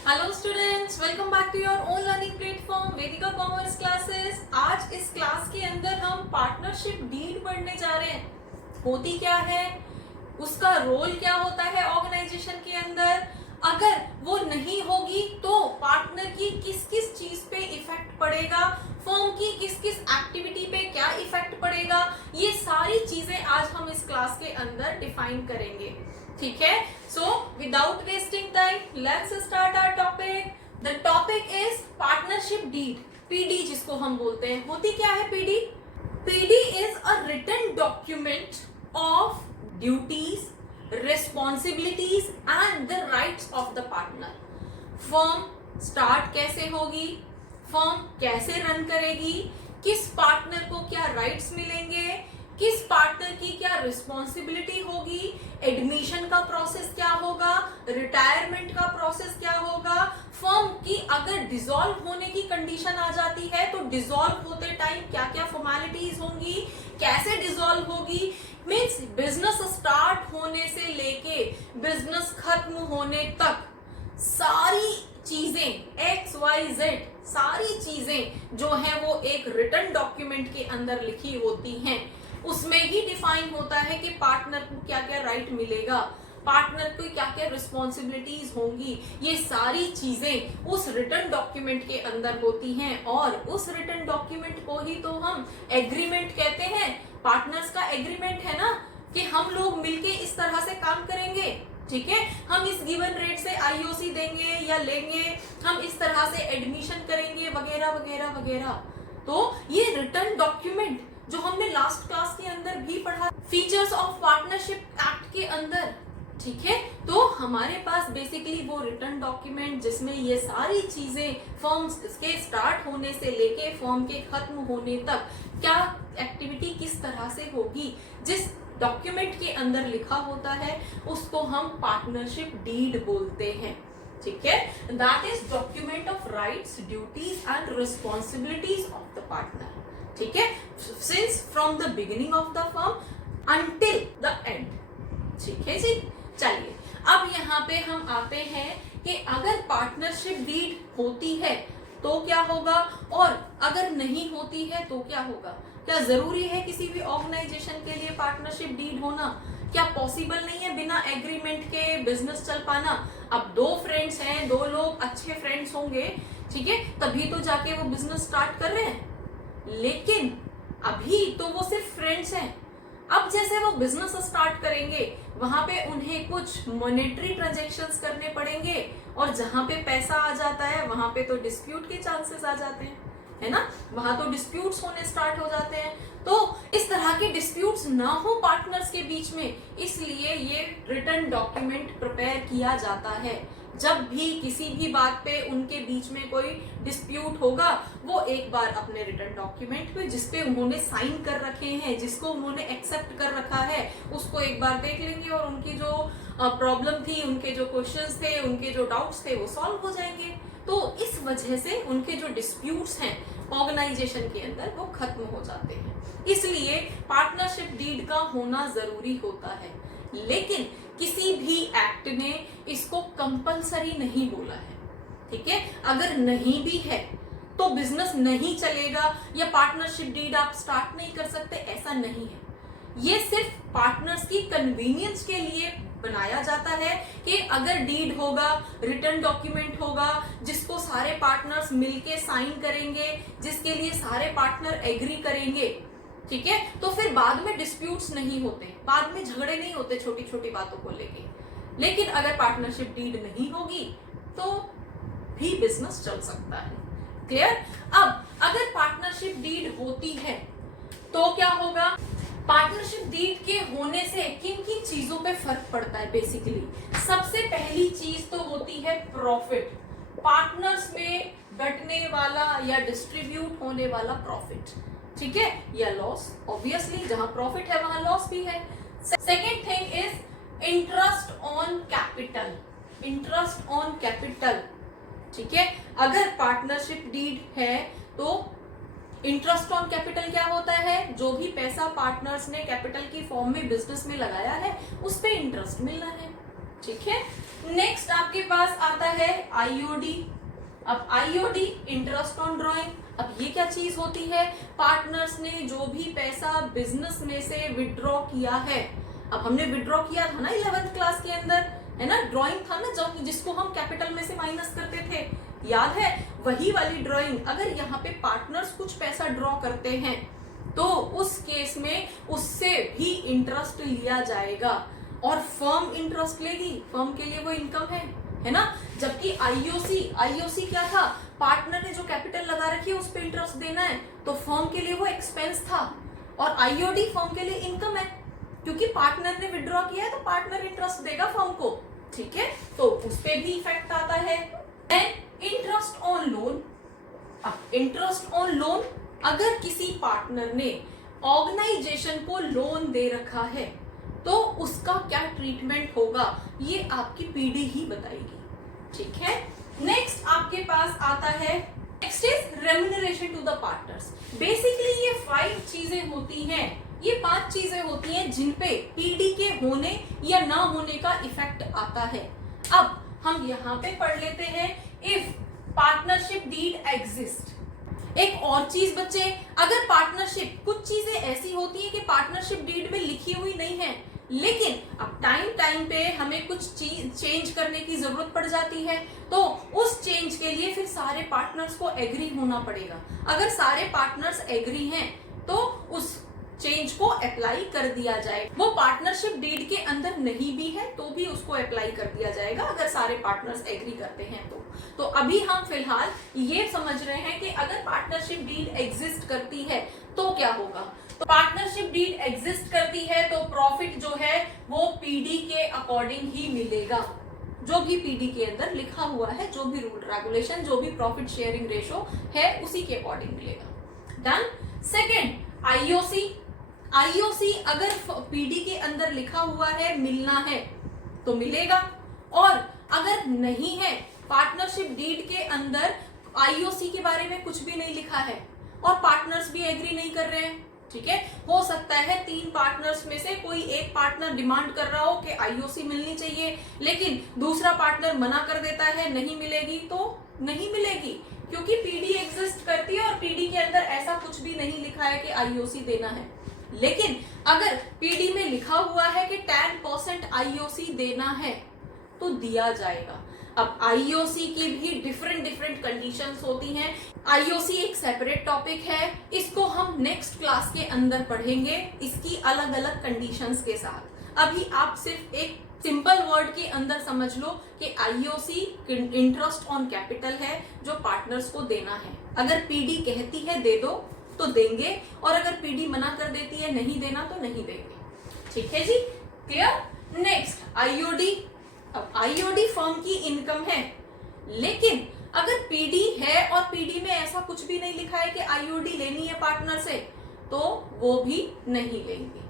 Hello students, welcome back to your own learning platform Vedika commerce classes. आज इस class के अंदर हम पार्टनरशिप डीड पढ़ने जा रहे हैं। होती क्या है, उसका रोल क्या होता है ऑर्गेनाइजेशन के अंदर, अगर वो नहीं होगी तो पार्टनर की किस किस चीज पे इफेक्ट पड़ेगा, फर्म की किस किस एक्टिविटी पे क्या इफेक्ट पड़ेगा, ये सारी चीजें आज हम इस क्लास के अंदर डिफाइन करेंगे। ठीक है, so without wasting time let's start our topic. The topic is partnership deed, PD जिसको हम बोलते हैं। होती क्या है PD? PD is a written document of duties, responsibilities and the rights of the partner। Firm start कैसे होगी, firm कैसे रन करेगी, किस पार्टनर को क्या राइट्स मिलेंगे, किस पार्टनर की क्या रिस्पॉन्सिबिलिटी होगी, एडमिशन का प्रोसेस क्या होगा, रिटायरमेंट का प्रोसेस क्या होगा, फर्म की अगर डिसॉल्व होने की कंडीशन आ जाती है तो डिसॉल्व होते टाइम क्या क्या फॉर्मेलिटीज होंगी, कैसे डिसॉल्व होगी, मीन्स बिजनेस स्टार्ट होने से लेके बिजनेस खत्म होने तक सारी चीजें XYZ सारी चीजें जो है वो एक रिटन डॉक्यूमेंट के अंदर लिखी होती हैं। उसमें ही डिफाइन होता है कि पार्टनर को क्या क्या राइट मिलेगा, पार्टनर को क्या क्या रिस्पॉन्सिबिलिटीज होंगी। ये सारी चीजें उस रिटन डॉक्यूमेंट के अंदर होती हैं और उस रिटन डॉक्यूमेंट को ही तो हम एग्रीमेंट कहते हैं। पार्टनर्स का एग्रीमेंट है ना कि हम लोग मिलके इस तरह से काम करेंगे। ठीक है, हम इस गिवन रेट से आईओसी देंगे या लेंगे, हम इस तरह से एडमिशन करेंगे वगैरह वगैरह वगैरह। तो ये रिटन डॉक्यूमेंट जो हमने लास्ट क्लास के अंदर भी पढ़ा, फीचर्स ऑफ पार्टनरशिप एक्ट के अंदर। ठीक है, तो हमारे पास बेसिकली वो रिटन डॉक्यूमेंट जिसमें ये सारी चीजें फर्म्स के स्टार्ट होने से लेके फर्म के खत्म होने तक क्या एक्टिविटी किस तरह से होगी, जिस डॉक्यूमेंट के अंदर लिखा होता है उसको हम पार्टनरशिप डीड बोलते हैं। ठीक है, that is document of rights, duties and responsibilities of the partner. ठीक है, since from the beginning of the firm until the end. ठीक है जी, चलिए अब यहाँ पे हम आते हैं कि अगर पार्टनरशिप डीड होती है तो क्या होगा और अगर नहीं होती है तो क्या होगा। क्या जरूरी है किसी भी ऑर्गेनाइजेशन के लिए पार्टनरशिप डीड होना? क्या पॉसिबल नहीं है बिना एग्रीमेंट के बिजनेस चल पाना? अब दो फ्रेंड्स हैं, दो लोग अच्छे फ्रेंड्स होंगे, ठीक है, तभी तो जाके वो बिजनेस स्टार्ट कर रहे हैं, लेकिन अभी तो वो सिर्फ फ्रेंड्स हैं। अब जैसे वो बिजनेस स्टार्ट करेंगे वहां पे उन्हें कुछ मॉनेटरी ट्रांजैक्शंस करने पड़ेंगे और जहां पे पैसा आ जाता है वहां पे तो डिस्प्यूट के चांसेस आ जाते हैं, है ना, वहां तो डिस्प्यूट्स होने स्टार्ट हो जाते हैं। तो इस तरह के डिस्प्यूट्स ना हो पार्टनर्स के बीच में, इसलिए ये रिटन डॉक्यूमेंट प्रिपेयर किया जाता है। जब भी किसी भी बात पे उनके बीच में कोई डिस्प्यूट होगा वो एक बार अपने रिटन डॉक्यूमेंट पे जिसपे उन्होंने साइन कर रखे हैं, जिसको उन्होंने एक्सेप्ट कर रखा है, उसको एक बार देख लेंगे और उनकी जो प्रॉब्लम थी, उनके जो क्वेश्चंस थे, उनके जो डाउट्स थे वो सॉल्व हो जाएंगे। तो इस वजह से उनके जो डिस्प्यूट्स हैं ऑर्गेनाइजेशन के अंदर वो खत्म हो जाते हैं। इसलिए पार्टनरशिप डीड का होना जरूरी होता है, लेकिन किसी भी एक्ट ने इसको कंपलसरी नहीं बोला है। ठीक है, अगर नहीं भी है तो बिजनेस नहीं चलेगा या पार्टनरशिप डीड आप स्टार्ट नहीं कर सकते, ऐसा नहीं है। ये सिर्फ पार्टनर्स की कन्वीनियंस के लिए बनाया जाता है कि अगर डीड होगा, रिटन डॉक्यूमेंट होगा जिसको सारे पार्टनर्स मिलके साइन करेंगे, जिसके लिए सारे पार्टनर एग्री करेंगे, ठीक है, तो फिर बाद में डिस्प्यूट्स नहीं होते, बाद में झगड़े नहीं होते छोटी छोटी बातों को लेके। लेकिन अगर पार्टनरशिप डीड नहीं होगी तो भी बिजनेस चल सकता है। क्लियर? अब अगर पार्टनरशिप डीड होती है तो क्या होगा? पार्टनरशिप डीड के होने से किन किन चीजों पे फर्क पड़ता है? बेसिकली सबसे पहली चीज तो होती है प्रॉफिट, पार्टनर्स में बंटने वाला या डिस्ट्रीब्यूट होने वाला प्रॉफिट। ठीक है, या लॉस, ऑब्वियसली जहां प्रॉफिट है वहां लॉस भी है। Second thing is interest on capital, interest on capital. ठीक है, अगर पार्टनरशिप डीड है तो इंटरेस्ट ऑन कैपिटल क्या होता है? जो भी पैसा पार्टनर्स ने कैपिटल की फॉर्म में बिजनेस में लगाया है उस पे इंटरेस्ट मिलना है। ठीक है। नेक्स्ट आपके पास आता है आईओडी। अब आईओडी इंटरेस्ट ऑन ड्रॉइंग। अब ये क्या चीज होती है? पार्टनर्स ने जो भी पैसा बिजनेस में से विड्रॉ किया है, अब हमने विड्रॉ किया था ना 11th क्लास के अंदर, है ना, ड्राइंग था ना जो जिसको हम कैपिटल में से माइनस करते थे, याद है? वही वाली ड्राइंग अगर यहाँ पे पार्टनर्स कुछ पैसा ड्रॉ करते हैं तो उस केस में उससे भी इंटरेस्ट लिया जाएगा और फर्म इंटरेस्ट लेगी, फर्म के लिए वो इनकम है ना। जबकि आईओसी क्या था? पार्टनर ने जो कैपिटल लगा रखी है उस पे इंटरेस्ट देना है, तो फर्म के लिए वो एक्सपेंस था, और आईओडी फर्म के लिए इनकम है, क्योंकि पार्टनर ने विड्रॉ किया है तो पार्टनर इंटरेस्ट देगा फर्म को, ठीक है। तो उस पे भी इफेक्ट आता है। And interest on loan. अब इंटरेस्ट ऑन लोन, अगर किसी पार्टनर ने ऑर्गेनाइजेशन को लोन दे रखा है तो उसका क्या ट्रीटमेंट होगा, ये आपकी पीडी ही बताएगी, ठीक है। नेक्स्ट आपके पास आता है, next is remuneration to the partners. Basically ये 5 चीजें होती हैं, ये 5 चीजें होती हैं जिन पे पीडी के होने या ना होने का इफेक्ट आता है। अब हम यहाँ पे पढ़ लेते हैं, इफ पार्टनरशिप डीड एग्जिस्ट। एक और चीज बच्चे, अगर पार्टनरशिप, कुछ चीजें ऐसी होती है कि पार्टनरशिप डीड में लिखी हुई नहीं है, लेकिन अब टाइम पे हमें कुछ चीज चेंज करने की जरूरत पड़ जाती है, तो उस चेंज के लिए फिर सारे पार्टनर्स को एग्री होना पड़ेगा। अगर सारे पार्टनर्स एग्री हैं तो उस चेंज को अप्लाई कर दिया जाए। वो पार्टनरशिप डीड के अंदर नहीं भी है तो भी उसको अप्लाई कर दिया जाएगा अगर सारे पार्टनर्स एग्री करते हैं तो अभी हम फिलहाल ये समझ रहे हैं कि अगर पार्टनरशिप डीड एग्जिस्ट करती है तो क्या होगा। तो पार्टनरशिप डीड एग्जिस्ट करती है तो प्रॉफिट जो है वो पीडी के अकॉर्डिंग ही मिलेगा, जो भी पीडी के अंदर लिखा हुआ है, जो भी रूल रेगुलेशन, जो भी प्रॉफिट शेयरिंग रेशो है उसी के अकॉर्डिंग मिलेगा। डन। सेकेंड आईओसी अगर पीडी के अंदर लिखा हुआ है मिलना है तो मिलेगा, और अगर नहीं है, पार्टनरशिप डीड के अंदर आईओसी के बारे में कुछ भी नहीं लिखा है और पार्टनर्स भी एग्री नहीं कर रहे हैं, ठीक है। हो सकता है 3 पार्टनर्स में से कोई एक पार्टनर डिमांड कर रहा हो कि आईओसी मिलनी चाहिए, लेकिन दूसरा पार्टनर मना कर देता है नहीं मिलेगी, तो नहीं मिलेगी, क्योंकि पीडी एग्जिस्ट करती है और पीडी के अंदर ऐसा कुछ भी नहीं लिखा है कि आईओसी देना है। लेकिन अगर पीडी में लिखा हुआ है कि 10% आईओसी देना है तो दिया जाएगा। अब आईओसी की भी डिफरेंट कंडीशंस होती हैं। आईओसी एक सेपरेट टॉपिक है, इसको हम नेक्स्ट क्लास के अंदर पढ़ेंगे इसकी अलग अलग कंडीशंस के साथ। अभी आप सिर्फ एक सिंपल वर्ड के अंदर समझ लो कि आईओसी इंटरेस्ट ऑन कैपिटल है जो पार्टनर्स को देना है। अगर पीडी कहती है दे दो तो देंगे, और अगर पीडी मना कर देती है नहीं देना तो नहीं देंगे, ठीक है जी, क्लियर। Next IOD. अब आईओडी फर्म की इनकम है, लेकिन अगर पीडी है और पीडी में ऐसा कुछ भी नहीं लिखा है कि आईओडी लेनी है पार्टनर से, तो वो भी नहीं लेंगे,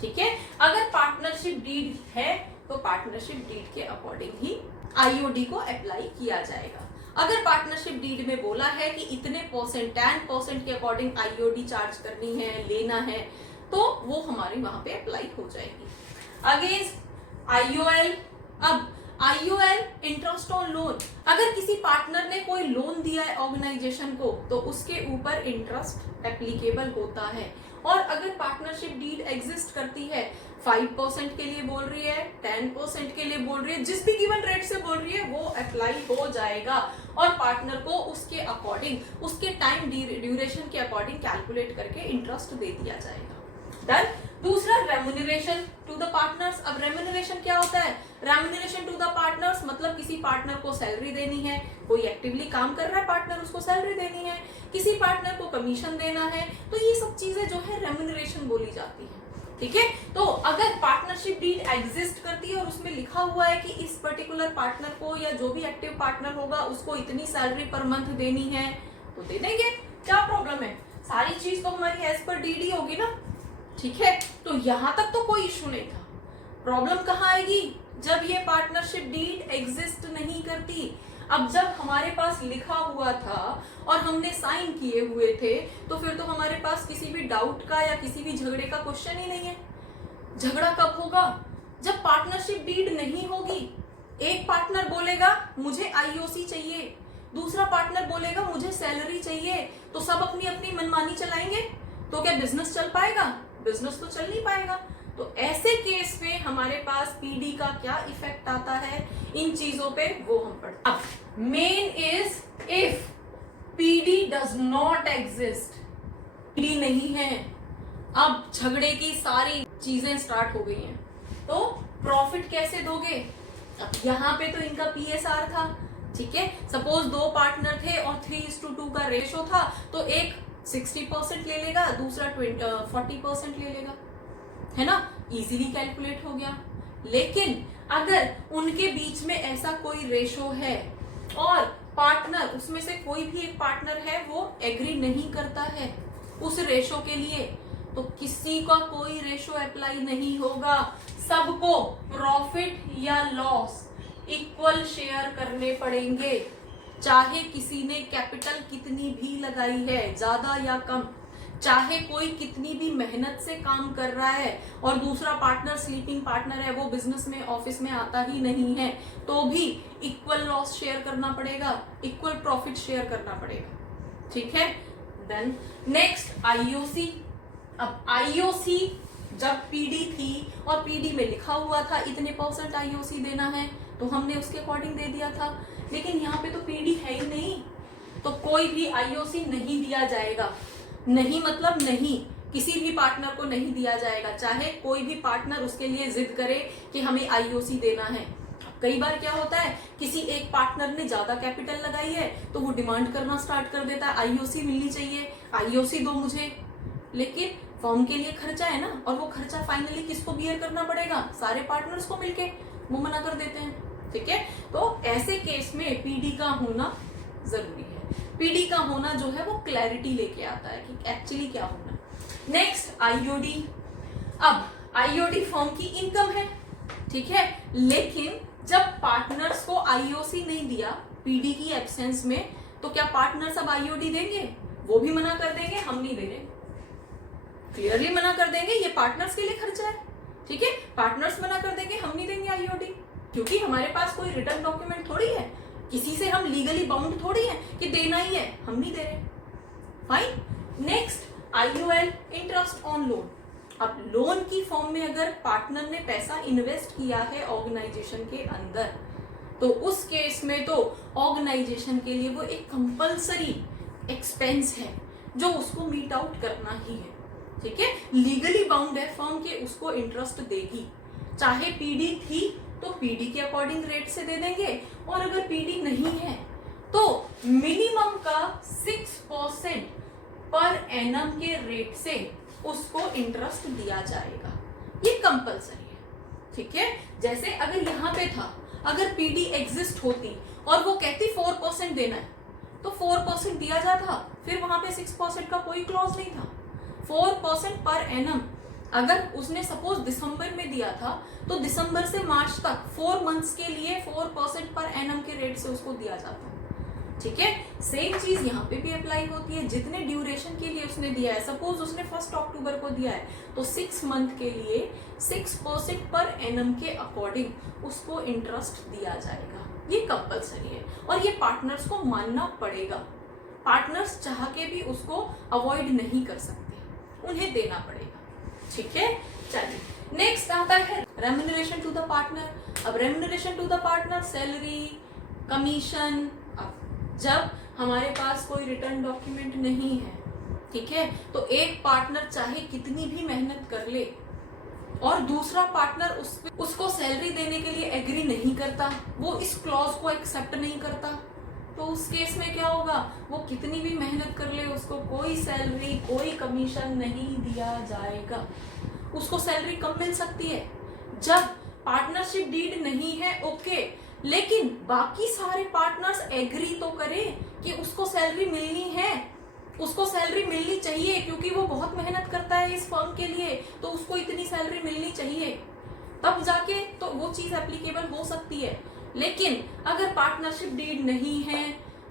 ठीक है। अगर पार्टनरशिप डीड है तो पार्टनरशिप डीड के अकॉर्डिंग ही आईओडी को अप्लाई किया जाएगा। अगर पार्टनरशिप डीड में बोला है कि इतने परसेंट 10% के अकॉर्डिंग आईओडी चार्ज करनी है, लेना है, तो वो हमारे वहां पे अप्लाई हो जाएगी। Against IOL. अब आईओएल इंटरेस्ट ऑन लोन, अगर किसी पार्टनर ने कोई लोन दिया है ऑर्गेनाइजेशन को तो उसके ऊपर इंटरेस्ट एप्लीकेबल होता है। और अगर पार्टनरशिप डीड एग्जिस्ट करती है, 5% के लिए बोल रही है, 10% के लिए बोल रही है, जिस भी गिवन रेट से बोल रही है वो अप्लाई हो जाएगा और पार्टनर को उसके अकॉर्डिंग, उसके टाइम ड्यूरेशन के अकॉर्डिंग कैलकुलेट करके इंटरेस्ट दे दिया जाएगा। डन। दूसरा रेम्यूनरेशन टू द पार्टनर्स। अब रेम्यूनरेशन क्या होता है? रेम्यूनरेशन टू द पार्टनर्स मतलब किसी पार्टनर को सैलरी देनी है, कोई एक्टिवली काम कर रहा है पार्टनर, उसको सैलरी देनी है, किसी पार्टनर को कमीशन देना है, तो ये सब चीजें जो है रेम्यूनरेशन बोली जाती है, ठीक है। तो अगर पार्टनरशिप डीड एग्जिस्ट करती है और उसमें लिखा हुआ है कि इस पर्टिकुलर पार्टनर को या जो भी एक्टिव पार्टनर होगा उसको इतनी सैलरी पर मंथ देनी है तो दे देंगे, क्या प्रॉब्लम है? सारी चीज तो हमारी एज पर डीडी होगी ना, ठीक है। तो यहां तक तो कोई इशू नहीं था। प्रॉब्लम कहाँ आएगी? जब ये पार्टनरशिप डीड एग्जिस्ट नहीं करती। अब जब हमारे पास लिखा हुआ था और हमने साइन किए हुए थे तो फिर तो हमारे पास किसी भी डाउट का या किसी भी झगड़े का क्वेश्चन ही नहीं है। झगड़ा कब होगा? जब पार्टनरशिप डीड नहीं होगी, एक पार्टनर बोलेगा मुझे आईओसी चाहिए, दूसरा पार्टनर बोलेगा मुझे सैलरी चाहिए, तो सब अपनी अपनी मनमानी चलाएंगे, तो क्या बिजनेस चल पाएगा? बिजनेस तो चल नहीं पाएगा। तो ऐसे केस में हमारे पास पीडी का क्या इफेक्ट आता है इन चीजों पे, वो हम पढ़ते। अब main is if PD does not exist, PD नहीं है, अब झगड़े की सारी चीजें स्टार्ट हो गई हैं, तो प्रॉफिट कैसे दोगे? अब यहाँ पे तो इनका पीएसआर था, ठीक है, सपोज दो पार्टनर थे और 3:2 का रेशो था, तो एक 60% ले लेगा, दूसरा 40% ले लेगा, है ना, इजीली कैलकुलेट हो गया। लेकिन अगर उनके बीच में ऐसा कोई रेशो है और पार्टनर, उसमें से कोई भी एक पार्टनर है वो एग्री नहीं करता है उस रेशो के लिए, तो किसी का कोई रेशो अप्लाई नहीं होगा, सबको प्रॉफिट या लॉस इक्वल शेयर करने पड़ेंगे, चाहे किसी ने कैपिटल कितनी भी लगाई है, ज्यादा या कम, चाहे कोई कितनी भी मेहनत से काम कर रहा है और दूसरा पार्टनर स्लीपिंग पार्टनर है, वो बिजनेस में ऑफिस में आता ही नहीं है, तो भी इक्वल लॉस शेयर करना पड़ेगा, इक्वल प्रॉफिट शेयर करना पड़ेगा, ठीक है। Then next IOC. अब आईओसी जब पीडी थी और पीडी में लिखा हुआ था इतने % आईओसी देना है, तो हमने उसके अकॉर्डिंग दे दिया था, लेकिन यहाँ पे तो पीडी है ही नहीं, तो कोई भी आईओसी नहीं दिया जाएगा। नहीं मतलब नहीं, किसी भी पार्टनर को नहीं दिया जाएगा, चाहे कोई भी पार्टनर उसके लिए जिद करे कि हमें आईओसी देना है। कई बार क्या होता है, किसी एक पार्टनर ने ज्यादा कैपिटल लगाई है तो वो डिमांड करना स्टार्ट कर देता है, आईओसी मिलनी चाहिए, आईओसी दो मुझे, लेकिन फर्म के लिए खर्चा है ना, और वो खर्चा फाइनली किसको बियर करना पड़ेगा? सारे पार्टनर्स को मिलके, वो मना कर देते हैं, ठीक है। तो ऐसे केस में पीडी का होना जरूरी है, पीडी का होना जो है वो क्लैरिटी लेके आता है कि एक्चुअली क्या होना। Next IOD. अब आईओडी फर्म की इनकम है, ठीक है, लेकिन जब पार्टनर्स को आईओसी नहीं दिया पीडी की एब्सेंस में, तो क्या पार्टनर्स अब आईओडी देंगे? वो भी मना कर देंगे, हम नहीं दे रहे, क्लियरली मना कर देंगे, ये पार्टनर्स के लिए खर्चा है, ठीक है, पार्टनर्स मना कर देंगे, हम नहीं देंगे आईओडी, क्योंकि हमारे पास कोई रिटर्न डॉक्यूमेंट थोड़ी है, किसी से हम लीगली बाउंड थोड़ी है कि देना ही है, हम नहीं दे रहे। Fine. Next IOL, interest on loan. अब लोन की फॉर्म में अगर पार्टनर ने पैसा इन्वेस्ट किया है ऑर्गेनाइजेशन के अंदर, तो उस केस में तो ऑर्गेनाइजेशन के लिए वो एक कंपल्सरी एक्सपेंस है जो उसको मीट आउट करना ही है, ठीक है, लीगली बाउंड है फर्म के, उसको इंटरेस्ट देगी, चाहे पीडी थी तो पीडी के अकॉर्डिंग रेट से दे देंगे, और अगर पीडी नहीं है तो मिनिमम का 6% पर एनम के रेट से उसको इंटरेस्ट दिया जाएगा, ये कंपल्सरी है, ठीक है। जैसे अगर यहाँ पे था, अगर पीडी एग्जिस्ट होती और वो कहती 4% देना है, तो 4% दिया जाता, फिर वहां पे 6% का कोई क्लॉज नहीं था। 4% पर एनम अगर उसने सपोज दिसंबर में दिया था, तो दिसंबर से मार्च तक 4 मंथ्स के लिए 4% पर एनम के रेट से उसको दिया जाता, ठीक है। सेम चीज यहाँ पे भी अप्लाई होती है, जितने ड्यूरेशन के लिए उसने दिया है, सपोज उसने 1 अक्टूबर को दिया है, तो 6 मंथ के लिए 6% पर एनम के अकॉर्डिंग उसको इंटरेस्ट दिया जाएगा, ये कंपल्सरी है, और ये पार्टनर्स को मानना पड़ेगा, पार्टनर्स चाह के भी उसको अवॉइड नहीं कर सकते, उन्हें देना पड़ेगा, ठीक है। चलिए नेक्स्ट आता है रेम्यूनरेशन टू द पार्टनर। अब remuneration to the partner, salary, commission. अब जब हमारे पास कोई रिटर्न डॉक्यूमेंट नहीं है, ठीक है, तो एक पार्टनर चाहे कितनी भी मेहनत कर ले और दूसरा पार्टनर उसको सैलरी देने के लिए एग्री नहीं करता, वो इस क्लॉज को एक्सेप्ट नहीं करता, तो उस केस में क्या होगा, वो कितनी भी मेहनत कर ले उसको कोई सैलरी, कोई कमीशन नहीं दिया जाएगा, उसको सैलरी कम मिल सकती है। जब पार्टनरशिप डीड नहीं है, ओके, लेकिन बाकी सारे पार्टनर्स एग्री तो करें कि उसको सैलरी मिलनी है, उसको सैलरी मिलनी चाहिए, क्योंकि वो बहुत मेहनत करता है इस फर्म के लिए, तो उसको इतनी सैलरी मिलनी चाहिए, तब जाके तो वो चीज एप्लीकेबल हो सकती है। लेकिन अगर पार्टनरशिप डीड नहीं है,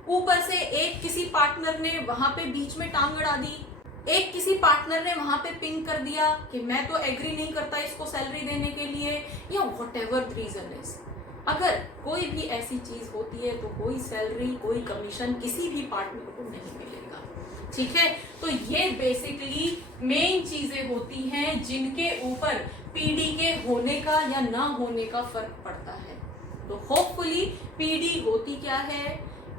ऊपर से एक किसी पार्टनर ने वहां पे बीच में टांग अड़ा दी, एक किसी पार्टनर ने वहां पे पिंग कर दिया कि मैं तो एग्री नहीं करता इसको सैलरी देने के लिए, या whatever the reason is, अगर कोई भी ऐसी चीज होती है तो कोई सैलरी कोई कमीशन किसी भी पार्टनर को नहीं मिलेगा। ठीक है, तो ये बेसिकली मेन चीजें होती हैं जिनके ऊपर पीडी के होने का या ना होने का फर्क पड़ता है। तो होपफुली पीडी होती क्या है,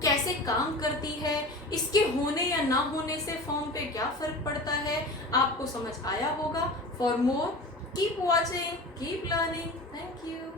कैसे काम करती है, इसके होने या ना होने से फॉर्म पे क्या फर्क पड़ता है, आपको समझ आया होगा। For more keep watching, keep learning. Thank you.